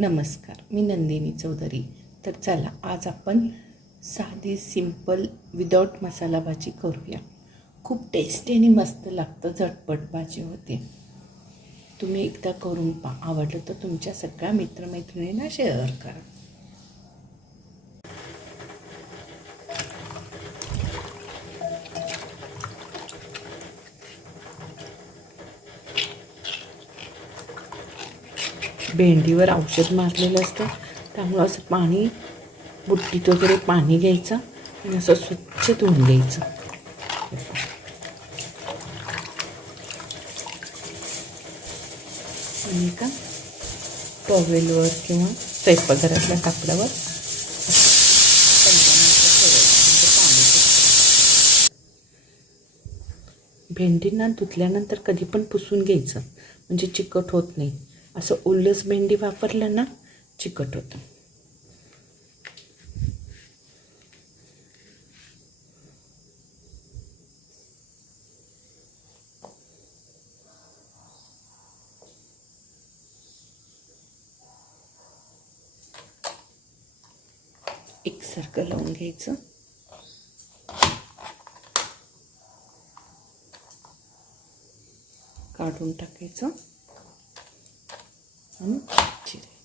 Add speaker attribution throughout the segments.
Speaker 1: नमस्कार मी नंदिनी चौधरी. तर चला आज आपण साधी सिंपल विदाऊट मसाला भाजी करूया. खूप टेस्टी आणि मस्त लागतं झटपट भाजी होते. तुम्ही एकदा करून पहा आवडलं तर तुमच्या सगळ्या मित्रमैत्रिणींना शेअर करा. भेंडीवर औषध मारलेलं असतं. त्यामुळं असं पाणी बुट्टीत वगैरे पाणी घ्यायचं आणि असं स्वच्छ धुवून घ्यायचं. आणि का टॉवेलवर किंवा स्वयंपाकघरातल्या कापडावर पाणी भेंडींना धुतल्यानंतर कधी पण पुसून घ्यायचं. म्हणजे चिकट होत नाही. असं ओलस भेंडी वापरलं ना चिकट होतं. एकसारखं लावून घ्यायचं. काढून टाकायचं. आणि चिरायचं.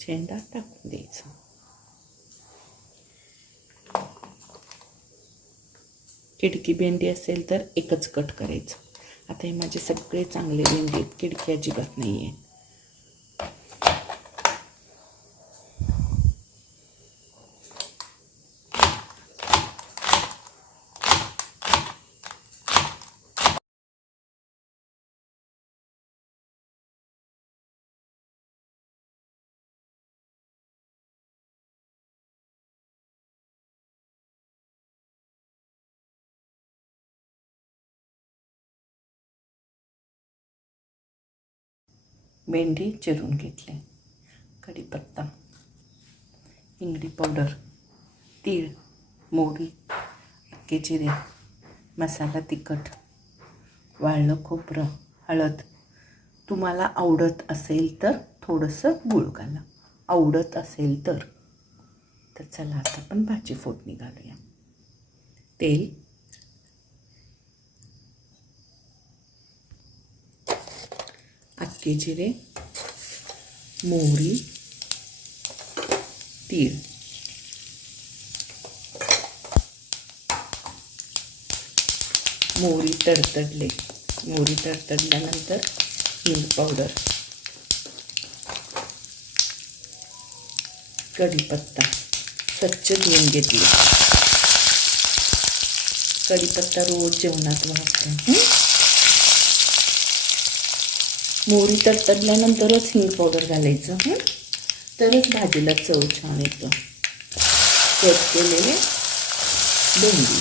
Speaker 1: शेंडा टाकून द्यायचा. खिडकी भेंडी असेल तर एकच कट करायचं. आता हे माझे सगळे चांगले भेंडी आहेत. खिडकी अजिबात नाही आहे भेंडी चिरून घेतली. कढीपत्ता इंगडी पावडर तीळ मोहरी अक्के जिरे मसाला तिखट वाळलं खोबरं हळद. तुम्हाला आवडत असेल तर थोडंसं गूळ घाला. आवडत असेल तर. तर चला आता आपण भाजी फोडणी घालूया. तेल अख्खे जिरे मोहरी तीळ. मोहरी तडतडले. मोहरी तडतडल्यानंतर हिंग पावडर कढीपत्ता स्वच्छ धुवून घेतली. कढीपत्ता रोज जेवणात वापरतो मोहरी तडतडल्यानंतरच हिंग पावडर घालायचं हं? तरच भाजीला चव छान येतं. कट केलेले भेंडी.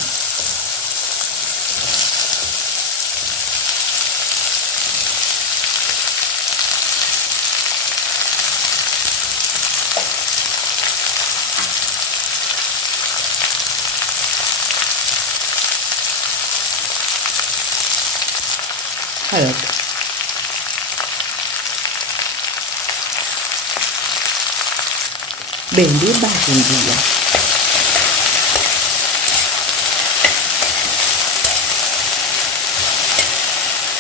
Speaker 1: हळद. भेंडी भाजून घेऊया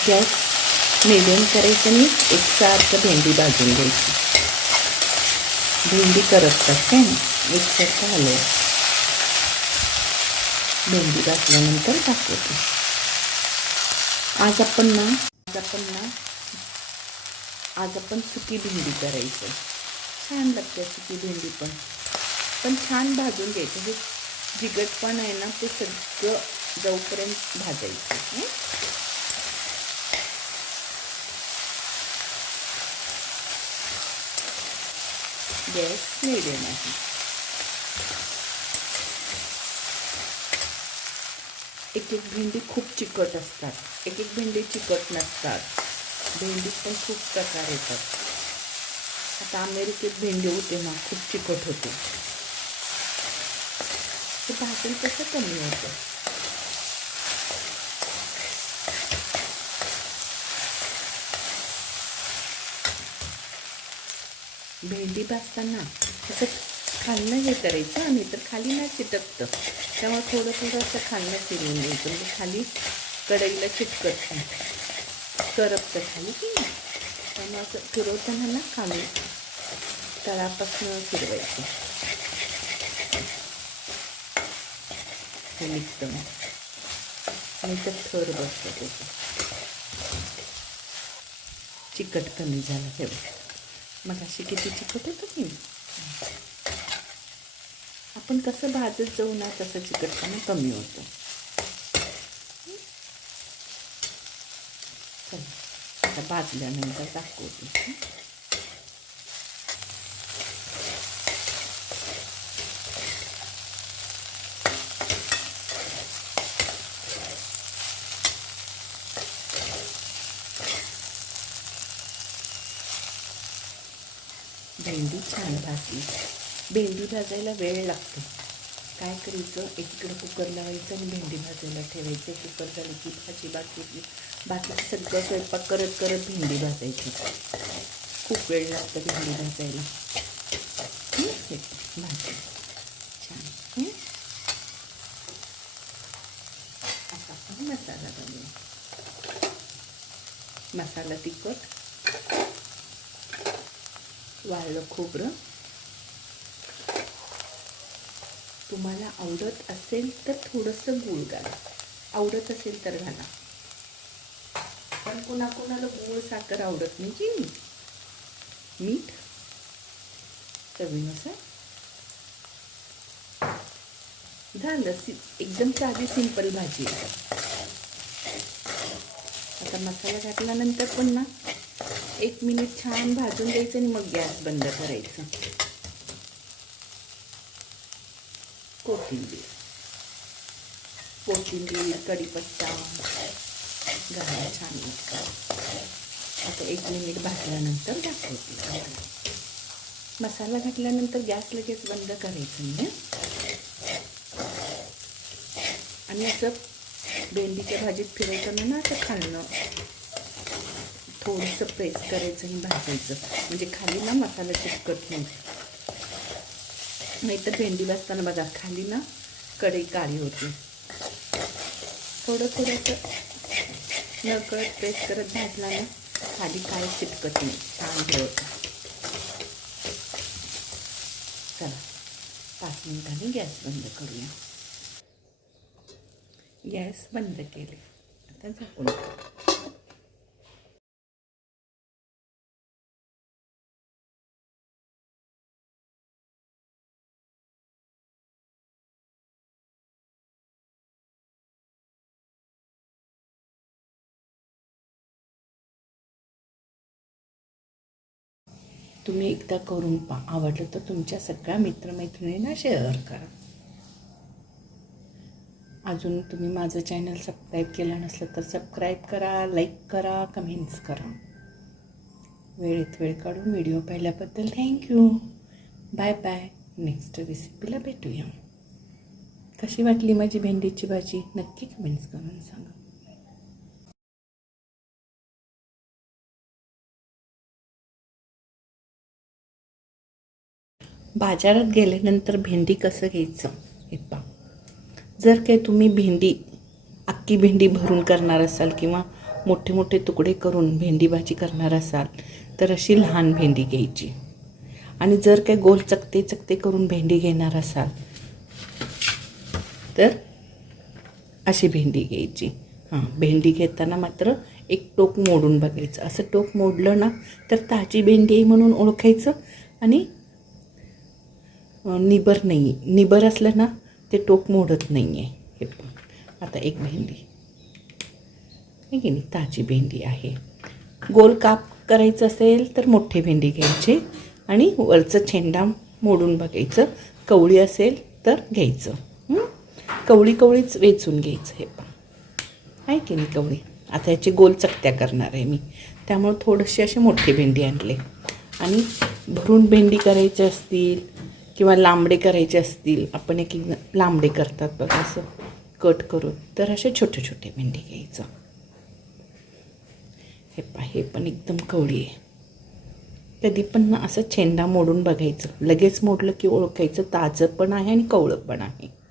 Speaker 1: गॅस मिडियम करायचं आणि एकसारखं भेंडी भाजून घ्यायची भेंडी करपतात काय एकसारखं हलव भेंडी घातल्यानंतर दाखवते आज आपण ना आज आपण ना आज आपण सुकी भेंडी करायचं छान लागते सुकी भेंडी पण. पण छान भाजून घ्यायचं. हे जिगट पण आहे ना ते सगळं जाऊपर्यंत भाजायचं. गॅस मिडियम आहे. एक एक भेंडी खूप चिकट असतात. एक एक भेंडी चिकट नसतात. भेंडीत पण खूप प्रकार येतात. आता अमेरिकेत भेंडी होते ना खूप चिकट होते. ते भाकरी कसं कमी होतं. भेंडी भाजताना असं खालनं हे करायचं आणि तर खाली ना चिटकतं. त्यामुळे थोडं थोडं असं खालनं फिरवून द्यायचं म्हणजे खाली कढईला चिटकत नाही. करपतं खाली की त्यामुळे असं फिरवताना ना खाली तळापासून फिरवायचे एकदम आणि तर थर बसतो त्याचं चिकट कमी झालं हे मग अशी किती चिकट होतं की आपण कसं भाजत जाऊ ना तसं चिकटपणा कमी होतं चला आता भाजल्यानंतर दाखवते भेंडी छान भाजली भेंडी भाजायला वेळ लागतो. काय करायचं? एकीकडं कुकर लावायचं आणि भेंडी भाजायला ठेवायचं. कुकर झालं की भाजी बाकी बाकी सगळं स्वयंपाक करत करत भेंडी भाजायची. खूप वेळ लागतो भेंडी भाजायला. भाजी. छान. आता आपण मसाला बनवू. मसाला तिखट. वाळलं खोबरं. तुम्हाला आवडत असेल तर थोडंसं गूळ घाला. आवडत असेल तर घाला. पण कोणाकोणाला गूळ साखर आवडत नाही की? मीठ चवीनुसार. झालं सि एकदम साधी सिंपल भाजी. आता मसाला घातल्यानंतर पण ना एक मिनिट छान भाजून द्यायचं आणि मग गॅस बंद करायचं. कोथिंबीर. कोथिंबीर कढीपत्ता. घालायला छान आता एक मिनिट भाजल्यानंतर दाखवते मसाला घातल्यानंतर गॅस लगेच बंद करायचं नाही आणि असं भेंडीच्या भाजीत फिरवताना ना असं खाणं. थोडंसं प्रेस करायचं आणि भाजायचं. म्हणजे खाली ना मसाला चिटकत नाही. नाहीतर भेंडी भाजताना बघा खाली ना कढई काळी होती. थोडं थोडंसं नकळत प्रेस करत भाजला ना खाली काय चिटकत नाही. छान हे चला पाच मिनिटांनी गॅस बंद करूया. गॅस बंद केले. आता झाकून तुम्ही एकदा करून पहा. आवडलं तर तुमच्या सगळ्या मित्रमैत्रिणींना शेअर करा. अजून तुम्ही माझं चॅनल सबस्क्राईब केलं नसलं तर सबस्क्राईब करा लाईक करा कमेंट्स करा. वेळेत वेळ काढून व्हिडिओ पाहिल्याबद्दल थँक्यू बाय बाय नेक्स्ट रेसिपीला भेटूया. कशी वाटली माझी भेंडीची भाजी? नक्की कमेंट्स करून सांगा. बाजारात गेल्यानंतर भेंडी कसं घ्यायचं? हे पा जर काही तुम्ही भेंडी अख्खी भेंडी भरून करणार असाल किंवा मोठे मोठे तुकडे करून भेंडी भाजी करणार असाल तर अशी लहान भेंडी घ्यायची. आणि जर काही गोल चकते चकते करून भेंडी घेणार असाल तर अशी भेंडी घ्यायची. हां भेंडी घेताना मात्र एक टोक मोडून बघायचं. असं टोक मोडलं ना तर ताजी भेंडी आहे म्हणून ओळखायचं आणि निबर नाही निबर असलं ना ते टोक मोडत नाही आहे हे पण आता एक भेंडी. आहे की नाही? ताजी भेंडी आहे. गोल काप करायचं असेल तर मोठी भेंडी घ्यायची आणि वरचं छेंडा मोडून बघायचं. कवळी असेल तर घ्यायचं. कवळी कवळीच वेचून घ्यायचं हे पण. आहे की नाही कवळी? आता याची गोल चकत्या करणार आहे मी. त्यामुळे थोडीशी अशी मोठी भेंडी आणले. आणि भरून भेंडी करायची असतील किंवा लांबडे करायचे असतील आपण एक लांबडे करतात बघा असं कट करून. तर असे छोटे छोटे भेंडी घ्यायचं. हे पा हे पण एकदम कवळी आहे. कधी पण ना असं छेंडा मोडून बघायचं. लगेच मोडलं की ओळखायचं ताजं पण आहे आणि कवळं पण आहे.